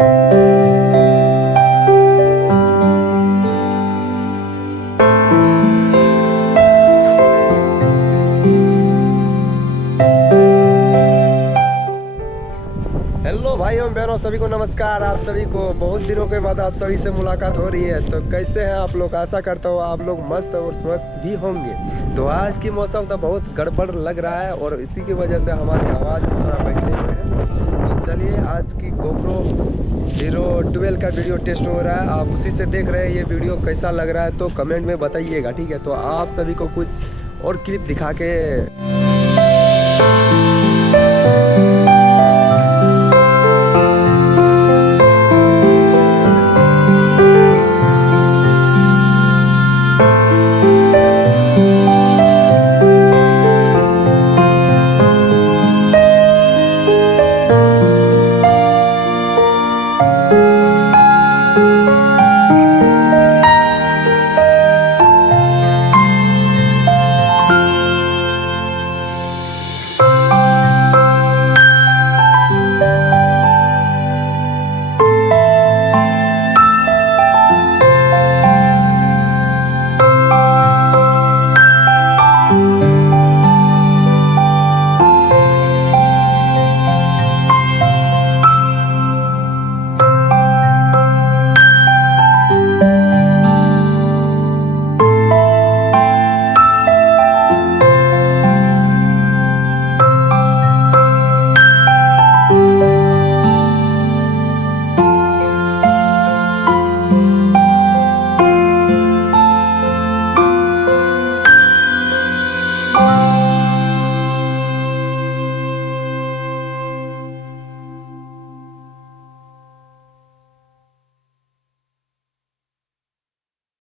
Hello भाइयों बहनों, सभी को नमस्कार। आप सभी को बहुत दिनों के बाद आप सभी से मुलाकात हो रही है। तो कैसे हैं आप लोग? आशा करता हूँ आप लोग मस्त और स्वस्थ भी होंगे। तो आज की मौसम तो बहुत गड़बड़ लग रहा है और इसी की वजह से हमारी आवाज़ भी थोड़ा बदले हुए है। तो चलिए, आज की GoPro Hero 12 का वीडियो टेस्ट हो रहा है। आप उसी से देख रहे हैं। ये वीडियो कैसा लग रहा है तो कमेंट में बताइएगा, ठीक है? तो आप सभी को कुछ और क्लिप दिखा के